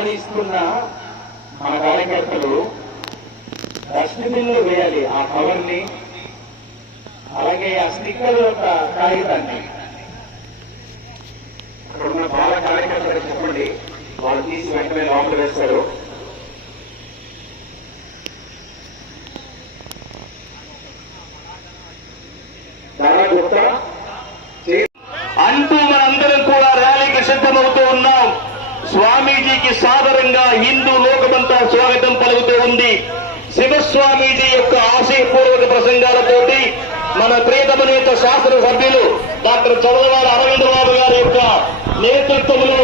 గమనిస్తున్న మన కార్యకర్తలు డస్ట్బిన్లో వేయాలి ఆ కవర్ని అలాగే ఆ స్టిక్కర్ యొక్క కాగితాన్ని. అక్కడ ఉన్న బాల కార్యకర్తలు చెప్పండి వాళ్ళు తీసి వెంటనే లోపల వేస్తారు దారా గుప్తా చే- అంటూ మనందరం కూడా ర్యాలీకి సిద్ధమవుతూ ఉన్నాం స్వామీజీకి సాదరంగా హిందూ లోకమంతా స్వాగతం పలుకుతూ ఉంది. శివస్వామీజీ యొక్క ఆశయపూర్వక ప్రసంగాలతోటి మన ప్రియతమ నేత శాసనసభ్యులు డాక్టర్ చంద్రబాబు అరవింద్రబాబు గారి యొక్క నేతృత్వంలో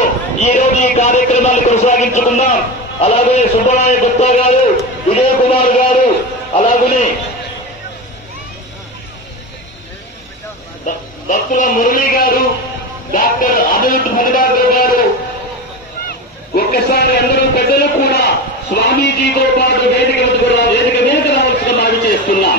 ఈ రోజు ఈ కార్యక్రమాన్ని కొనసాగించుకుందాం. అలాగే సుబ్బరాయ గుప్తా గారు ఇదే కుమార్ గారు అలాగనే భక్తుల మురళి గారు డాక్టర్ అనిరుద్ భద్రాద్రి గారు ఒక్కసారి అందరూ పెద్దలు కూడా స్వామీజీతో పాటు వేదిక కూడా వేదిక మీదకి రావాల్సిన మనవి చేస్తున్నాం.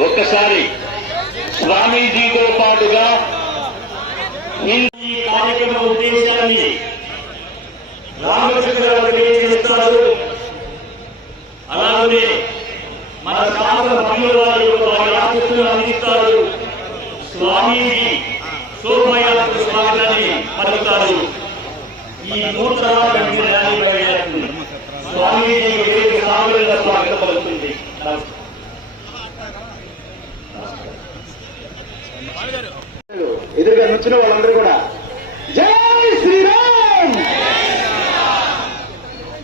ఒక్కసారి స్వామీజీతో పాటుగా కార్యక్రమ ఉద్దేశాన్ని రామచంద్రరావు గారు అలాగే మన శాసన సభ్యుల వారి ఆశస్సులు అందిస్తారు. స్వామీజీ శోభయాత్ర స్వాగతాన్ని పలుకుతారు. ఈ నూతన స్వామీజీ వేదిక సాగరంగా స్వాగతం ఎదురుగా నుంచిన వాళ్ళందరూ కూడా జై శ్రీరామ్!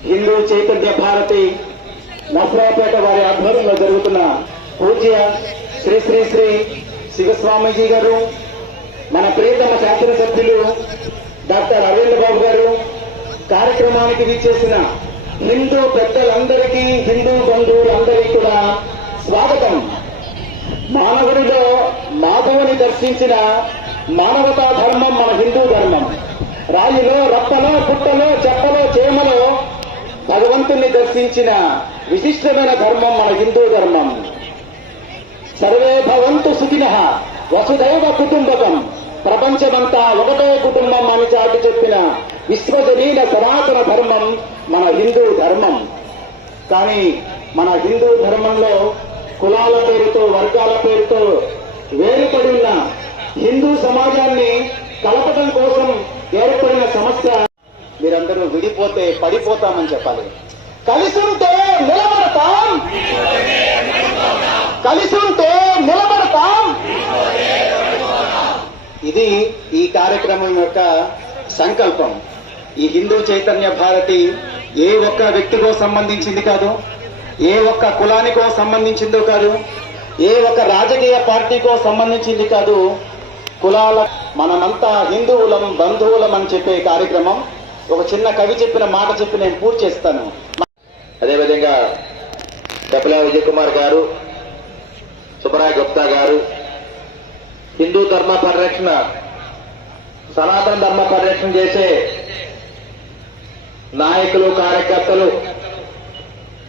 హిందూ చైతన్య భారతి నఫరాపేట వారి ఆధ్వర్యంలో జరుగుతున్న పూజ్య శ్రీ శ్రీ శ్రీ శివస్వామీజీ గారు మన ప్రియతమ శాసనసభ్యులు డాక్టర్ అరవింద్ బాబు గారు కార్యక్రమానికి విచ్చేసిన హిందూ పెద్దలందరికీ హిందూ బంధువులందరికీ కూడా స్వాగతం. మానవుడిలో మాధవుని దర్శించిన మానవతా ధర్మం మన హిందూ ధర్మం. రాయిలో రప్పలో పుట్టలో చెప్పలో చేమలో భగవంతుని దర్శించిన విశిష్టమైన ధర్మం మన హిందూ ధర్మం. సర్వే భవంతు సుఖిన వసుదైవ కుటుంబకం. ప్రపంచమంతా ఒకటే కుటుంబం అని చాటి చెప్పిన విశ్వజనీన సనాతన ధర్మం మన హిందూ ధర్మం. కానీ మన హిందూ ధర్మంలో కులాల పేరుతో వర్గాల పేరుతో వేరుపడి ఉన్న హిందూ సమాజాన్ని కలపడం కోసం ఏర్పడిన సమస్య మీరందరూ విడిపోతే పడిపోతామని చెప్పాలి. కలిసి ఉంటే నిలబడతాం. కలిసి ఉంటే నిలబడతాం. ఇది ఈ కార్యక్రమం యొక్క సంకల్పం. ఈ హిందూ చైతన్య భారతి ఏ ఒక్క వ్యక్తికో సంబంధించింది కాదు. ఏ ఒక్క కులానికో సంబంధించిందో కాదు ఏ ఒక్క రాజకీయ పార్టీకో సంబంధించింది కాదు. కులాల మనమంతా హిందువులం బంధువులం అని చెప్పే కార్యక్రమం ఒక చిన్న కవి చెప్పిన మాట చెప్పి నేను పూర్తి చేస్తాను. అదేవిధంగా కపిలా విజయ్ కుమార్ గారు సుబ్బరాయ్ గుప్తా గారు హిందూ ధర్మ పరిరక్షణ సనాతన ధర్మ పరిరక్షణ చేసే నాయకులు కార్యకర్తలు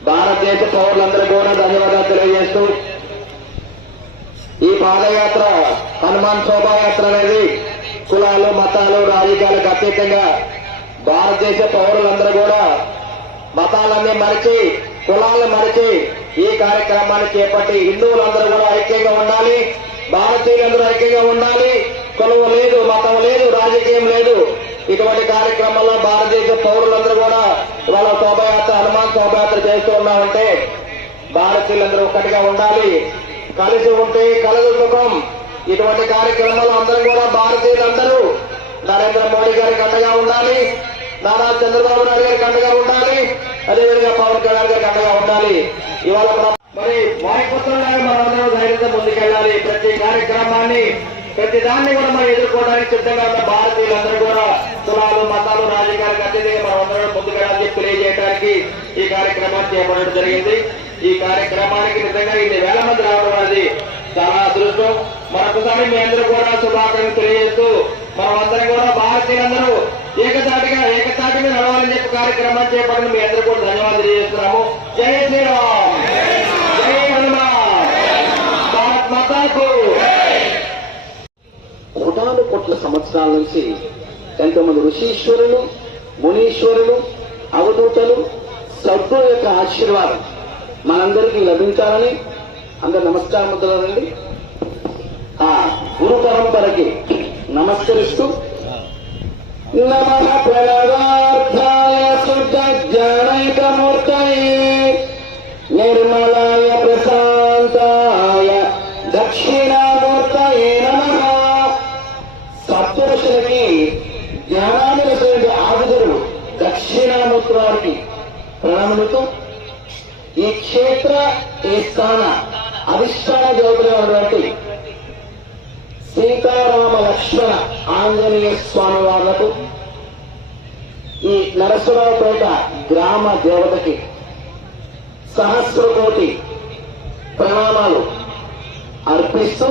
భారతదేశ పౌరులందరూ కూడా ధన్యవాదాలు తెలియజేస్తూ ఈ పాదయాత్ర హనుమాన్ శోభాయాత్ర అనేది కులాలు మతాలు రాజకీయాలకు అతీతంగా భారతదేశ పౌరులందరూ కూడా మతాలన్నీ మరిచి కులాలను మరిచి ఈ కార్యక్రమాన్ని చేపట్టి హిందువులందరూ కూడా ఐక్యంగా ఉండాలి భారతీయులందరూ ఐక్యంగా ఉండాలి కులం లేదు మతం లేదు రాజకీయం లేదు. ఇటువంటి కార్యక్రమంలో భారతదేశ పౌరులందరూ కూడా వాళ్ళ శోభయాత్ర హనుమాన్ శోభయాత్ర చేస్తూ ఉన్నామంటే భారతీయులందరూ ఒక్కటిగా ఉండాలి. కలిసి ఉంటే కలదు సుఖం. ఇటువంటి కార్యక్రమాలు అందరూ కూడా భారతీయులందరూ నరేంద్ర మోడీ గారికి అండగా ఉండాలి. నారా చంద్రబాబు నాయుడు గారికి అండగా ఉండాలి. అదేవిధంగా పవన్ కళ్యాణ్ గారికి అండగా ఉండాలి. ఇవాళ మరి వాయుపుత్రులాగా మనందరం ధైర్యంగా ముందుకెళ్ళాలి. ప్రతి కార్యక్రమాన్ని ప్రతిదాన్ని కూడా మనం ఎదుర్కోవడానికి సిద్ధంగా ఉన్న భారతీయులందరూ కూడా కులాలు మతాలు రాజకీయాలకు అత్యధికంగా మనం అందరం ముందుకెళ్ళాలని చెప్పి తెలియజేయడానికి ఈ కార్యక్రమాన్ని చేపట్టడం జరిగింది. ఈ కార్యక్రమానికి నిజంగా ఇన్ని వేల మంది రావడం అనేది చాలా అదృష్టం. మరొకసారి మీ అందరూ కూడా శుభాకాంక్షలు తెలియజేస్తూ మనం అందరం కూడా భారతీయులందరూ ఏకతాటిగా ఏకతాటి నడవాలని చెప్పి కార్యక్రమాన్ని చేపట్టిన మీ అందరూ కూడా ధన్యవాదాలు తెలియజేస్తున్నాము. జై శ్రీరామ్ జై హనుమాన్ భారత్ మాతాకు కోటాను కోట్ల సంవత్సరాల నుంచి ఎంతోమంది ఋషీశ్వరులు మునీశ్వరులు అవధూతలు సద్గురు యొక్క ఆశీర్వాదం మనందరికీ లభించాలని అందరు నమస్కారం ముద్రండి ఆ గురు పరంపరకి నమస్కరిస్తూ నమ ప్రణవార్థాయ శుద్ధ జ్ఞానైకమూర్తయే నిర్మలా ప్రణామములతో ఈ క్షేత్ర ఈ స్థాన అధిష్టాన దేవతలు ఉన్నటువంటి సీతారామ లక్ష్మణ ఆంజనేయ స్వామి వాళ్ళకు ఈ నరసరావుపేట గ్రామ దేవతకి సహస్ర కోటి ప్రణామాలు అర్పిస్తూ